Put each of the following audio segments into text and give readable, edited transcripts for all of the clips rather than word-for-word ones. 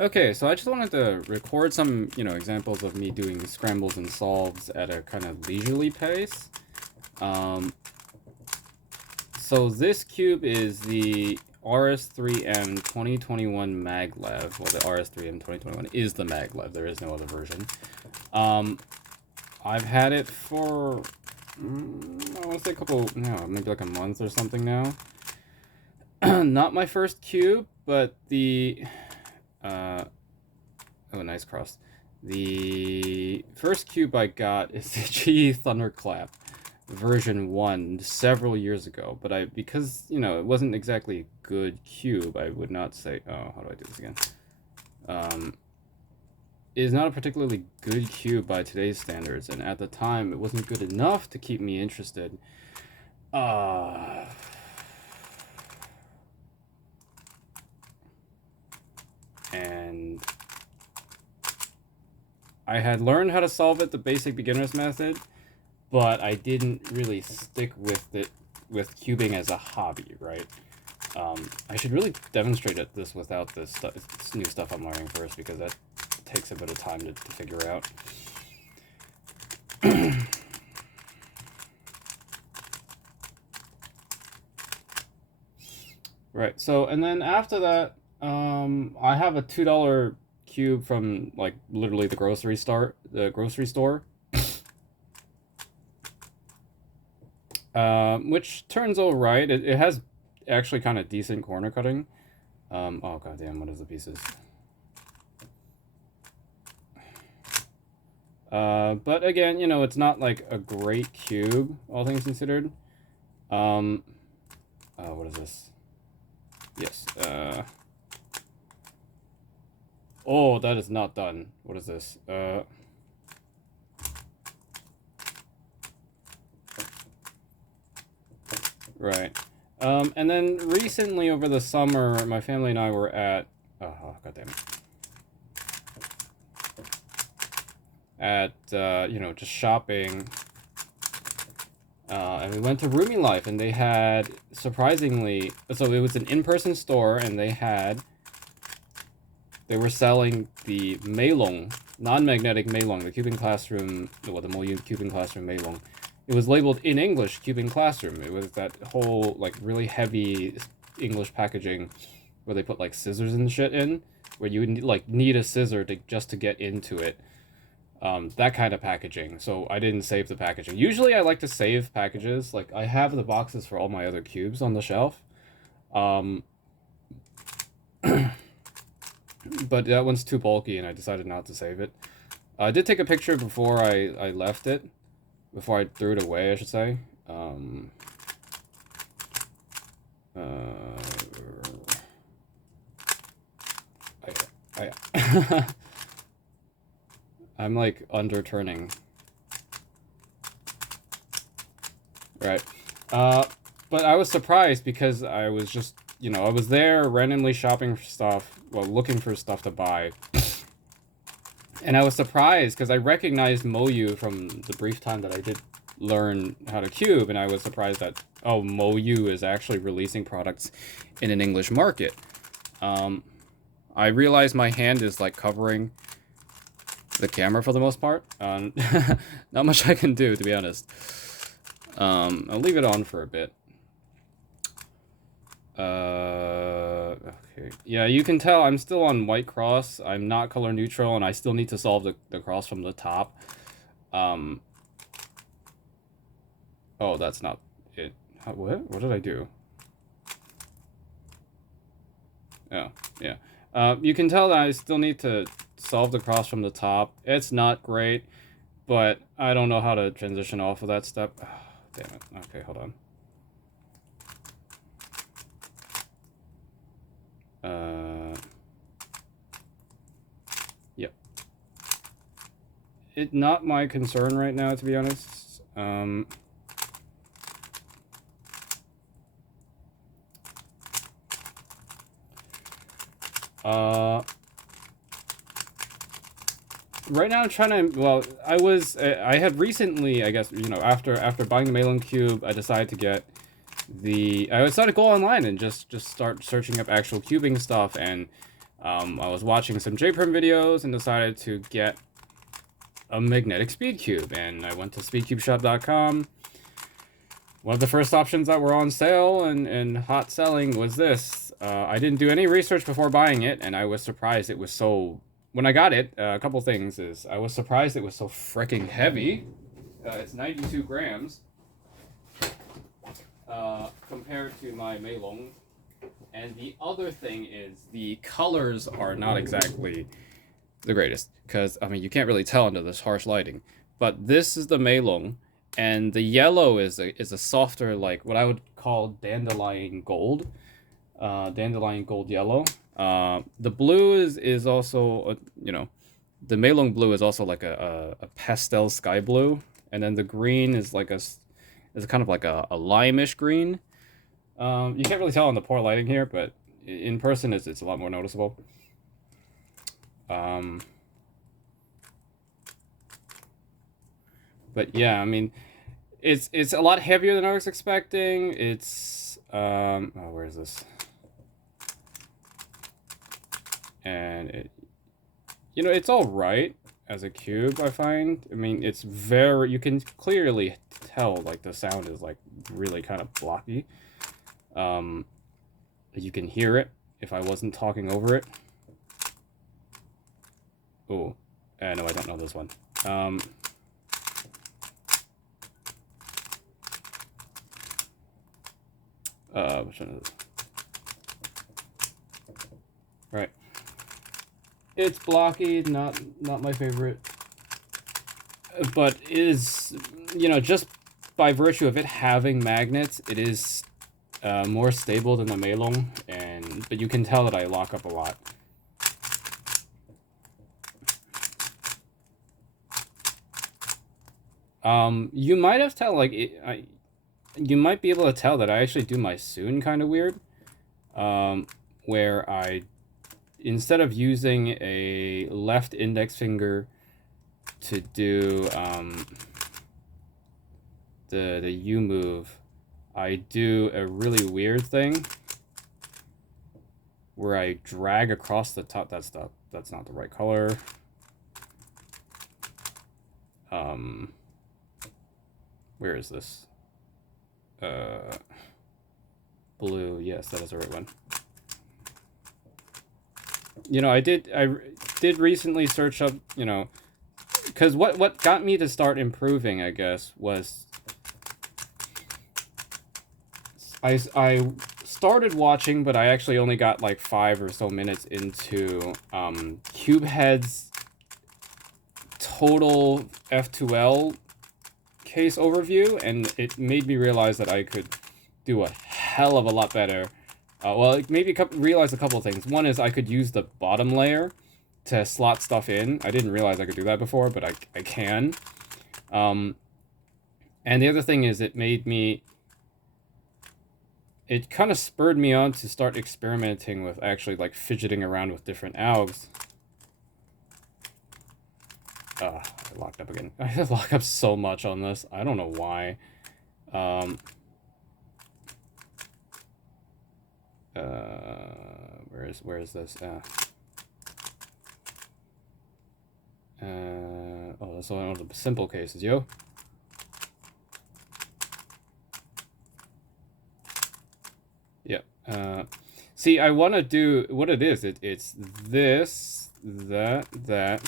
Okay, so I just wanted to record some, examples of me doing scrambles and solves at a kind of leisurely pace. Um, so this cube is the RS3M 2021 maglev. Well, the RS3M 2021 is the maglev. There is no other version. I've had it for, I want to say maybe like a month or something now. Not my first cube, but the... oh, nice cross. The first cube I got is the GE Thunderclap version 1 several years ago, but because, it wasn't exactly a good cube, I would not say, oh, how do I do this again? It is not a particularly good cube by today's standards, and at the time, it wasn't good enough to keep me interested. And I had learned how to solve it the basic beginner's method, but I didn't really stick with it with cubing as a hobby, right? I should really demonstrate this without this new stuff I'm learning first, because that takes a bit of time to figure out. Right, so, and then after that, I have a $2 cube from, like, literally the grocery store. Which turns all right. It has actually kind of decent corner cutting. Oh goddamn, what is the pieces? But again, it's not like a great cube, all things considered. What is this? Yes, oh, that is not done. What is this? Right. And then recently over the summer, my family and I were at, oh, goddamn it. At, just shopping. And we went to Rooming Life, and they had, surprisingly, so it was an in-person store, and they were selling the Meilong, non-magnetic Meilong, the Cubing Classroom, well, the Moyu Cubing Classroom Meilong. It was labeled in English, Cubing Classroom. It was that whole, like, really heavy English packaging where they put, like, scissors and shit in, where you would, like, need a scissor just to get into it. That kind of packaging. So I didn't save the packaging. Usually I like to save packages. Like, I have the boxes for all my other cubes on the shelf. But that one's too bulky, and I decided not to save it. I did take a picture before I left it. Before I threw it away, I should say. I'm like underturning. Right. But I was surprised because I was just, I was there randomly shopping for stuff, well, looking for stuff to buy. And I was surprised because I recognized Moyu from the brief time that I did learn how to cube, and I was surprised that, oh, Moyu is actually releasing products in an English market. I realized my hand is, like, covering the camera for the most part. Not much I can do, to be honest. I'll leave it on for a bit. Okay. Yeah, you can tell I'm still on white cross. I'm not color neutral, and I still need to solve the cross from the top. Oh, that's not it. What? What did I do? Oh, yeah. You can tell that I still need to solve the cross from the top. It's not great, but I don't know how to transition off of that step. Oh, damn it. Okay, hold on. Yep. It's not my concern right now, to be honest. Right now I'm trying to, well, I had recently, I guess, after buying the Meilong Cube, I decided to get I decided to go online and just start searching up actual cubing stuff, and I was watching some J-Prim videos and decided to get a magnetic speed cube, and I went to speedcubeshop.com. One of the first options that were on sale and hot selling was this. I didn't do any research before buying it, and I was surprised it was so... When I got it, a couple things is I was surprised it was so freaking heavy. It's 92 grams compared to my Meilong. And the other thing is the colors are not exactly the greatest, because, I mean, you can't really tell under this harsh lighting. But this is the Meilong, and the yellow is a softer, like, what I would call dandelion gold. Dandelion gold yellow. The blue is also, you know, the Meilong blue is also like a pastel sky blue, and then the green is like is kind of like a limeish green. You can't really tell on the poor lighting here, but in person it's a lot more noticeable. But yeah, I mean, it's a lot heavier than I was expecting. It's oh, where is this? And it, you know, it's all right as a cube, I find. I mean, it's very, you can clearly tell like the sound is like really kind of blocky. You can hear it if I wasn't talking over it. Oh, no, I don't know this one. Which one is it? Right. It's blocky, not my favorite. But is, you know, just by virtue of it having magnets, it is more stable than the Meilong, but you can tell that I lock up a lot. You might have tell, like, you might be able to tell that I actually do my Soon kind of weird, where I, instead of using a left index finger to do the U move, I do a really weird thing where I drag across the top. That's not the right color. Where is this? Blue. Yes, that is the right one. You know, I did recently search up, you know, because what got me to start improving, I guess, was I started watching, but I actually only got like 5 or so minutes into Cubehead's total F2L case overview, and it made me realize that I could do a hell of a lot better. Well, it made me realize a couple of things. One is I could use the bottom layer to slot stuff in. I didn't realize I could do that before, but I can. And the other thing is it kind of spurred me on to start experimenting with actually like fidgeting around with different algs. I locked up again. I lock up so much on this. I don't know why. Where is this? Oh, that's one of the simple cases, yo. Yep. See, I want to do what it is. It's this, that,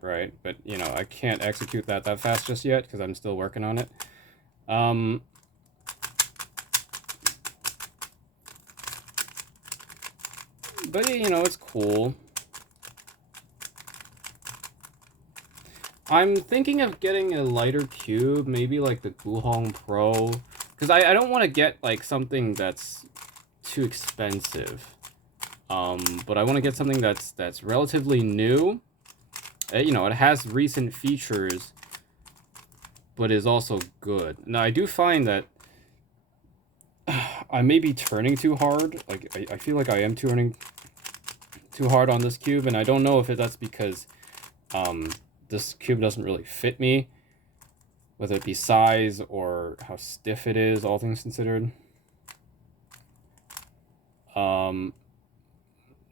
right? But you know, I can't execute that fast just yet because I'm still working on it. But you know, it's cool. I'm thinking of getting a lighter cube, maybe like the Guhong Pro, because I don't want to get like something that's too expensive. But I want to get something that's relatively new. You know, it has recent features, but is also good. Now, I do find that I may be turning too hard. Like, I feel like I am turning too hard on this cube, and I don't know if that's because this cube doesn't really fit me, whether it be size or how stiff it is, all things considered.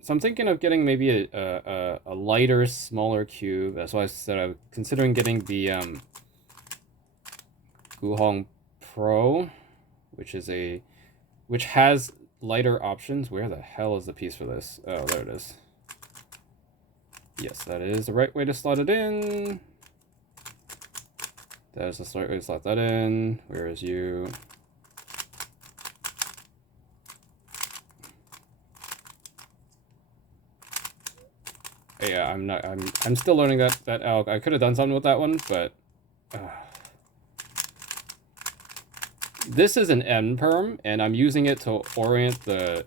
So I'm thinking of getting maybe a lighter, smaller cube. That's why I said I'm considering getting the Guhong Pro, which has lighter options. Where the hell is the piece for this? Oh, there it is. Yes, that is the right way to slot it in. That is the right way to slot that in. Where is you? Yeah, I'm still learning that ALK. I could have done something with that one, but this is an N perm, and I'm using it to orient the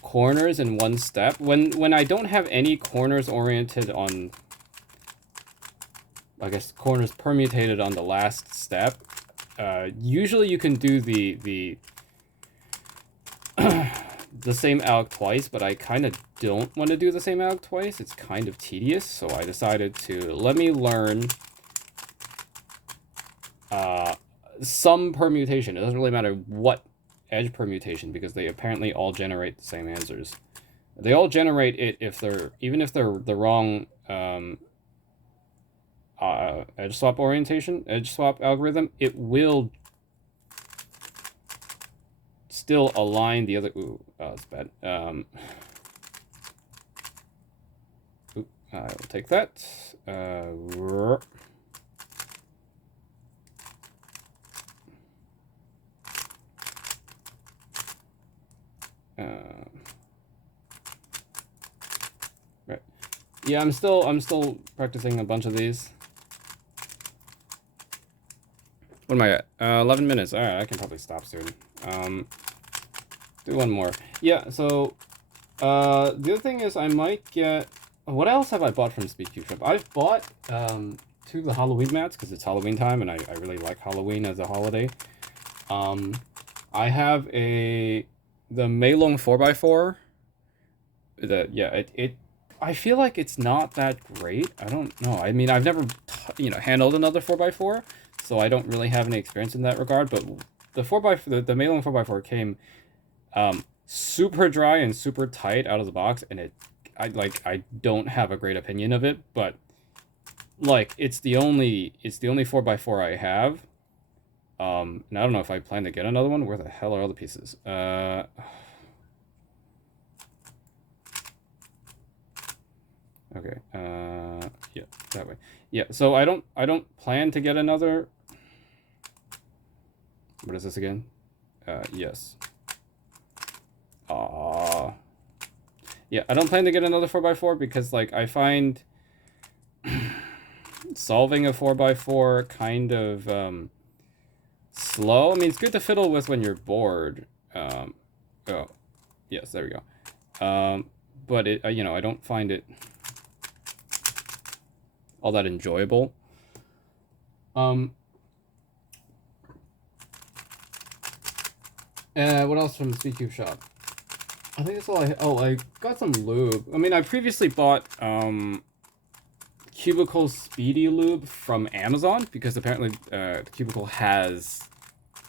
corners in one step. When I don't have any corners oriented on, I guess corners permutated on the last step, usually you can do the same ALK twice, but I kind of don't want to do the same ALK twice. It's kind of tedious, so I decided to let me learn some permutation. It doesn't really matter what edge permutation, because they apparently all generate the same answers. They all generate it even if they're the wrong edge swap algorithm. It will still align the other. Ooh, that's bad. I will take that. Right. Yeah, I'm still practicing a bunch of these. What am I at? 11 minutes. All right, I can probably stop soon. Do one more. Yeah. So, the other thing is I might get. What else have I bought from Speedcube Shop? I've bought two of the Halloween mats because it's Halloween time, and I really like Halloween as a holiday. I have the Meilong 4x4. I feel like it's not that great. I don't know. I mean, I've never handled another 4x4, so I don't really have any experience in that regard. But the the Meilong 4x4 came super dry and super tight out of the box, and I don't have a great opinion of it, but like it's the only 4x4 I have. And I don't know if I plan to get another one. Where the hell are all the pieces? Okay. Yeah, that way. Yeah, so I don't plan to get another. What is this again? Yes. Yeah, I don't plan to get another 4x4 because, like, I find solving a 4x4 kind of slow. I mean, it's good to fiddle with when you're bored. Oh, yes, there we go. But I don't find it all that enjoyable. What else from the Speedcube shop? I think that's all I got some lube. I mean, I previously bought Cubicle Speedy Lube from Amazon because apparently Cubicle has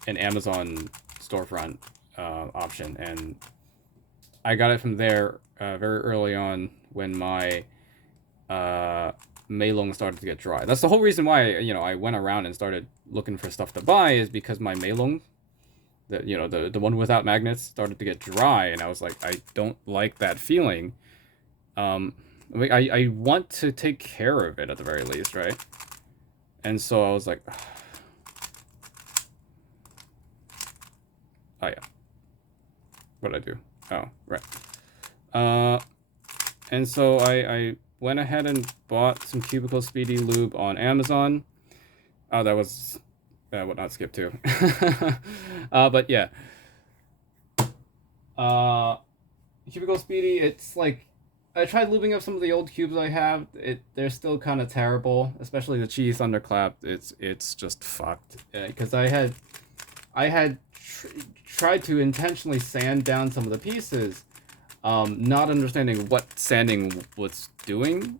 an Amazon storefront option, and I got it from there very early on when my Meilong started to get dry. That's the whole reason why I went around and started looking for stuff to buy, is because my Meilong, the one without magnets, started to get dry, and I was like, I don't like that feeling. I want to take care of it at the very least, right? And so I was like, oh yeah, what did I do? Oh, right. And so I went ahead and bought some Cubicle Speedy Lube on Amazon. Oh, that was what not skip to. But yeah. Cubicle Speedy, it's like, I tried lubing up some of the old cubes I have. They're still kind of terrible, especially the Chi Thunderclap. It's just fucked. Because I had tried to intentionally sand down some of the pieces, not understanding what sanding was doing.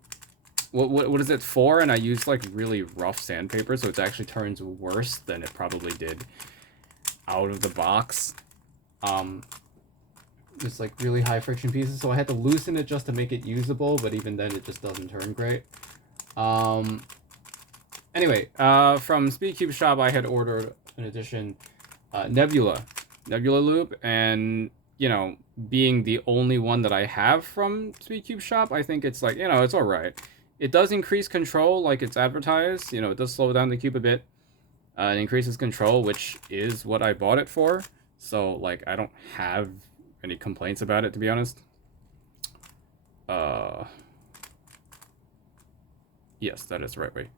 What is it for? And I used like really rough sandpaper, so it actually turns worse than it probably did out of the box. just like really high friction pieces, so I had to loosen it just to make it usable, but even then it just doesn't turn great. Anyway, from Speedcube Shop I had ordered an edition Nebula Loop, and you know, being the only one that I have from Speedcube Shop, I think it's like, you know, it's alright. It does increase control like it's advertised, you know, it does slow down the cube a bit. It increases control, which is what I bought it for. So, like, I don't have any complaints about it, to be honest. Yes, that is the right way.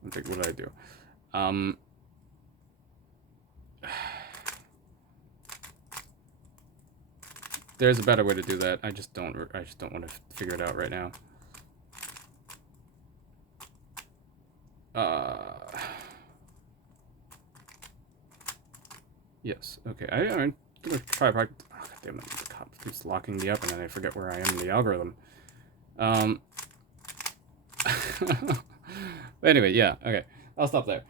What did I do? There's a better way to do that. I just don't want to figure it out right now. Yes. Okay. I'm gonna try. Oh, God damn it! The cop keeps locking me up, and then I forget where I am in the algorithm. Anyway, yeah. Okay. I'll stop there.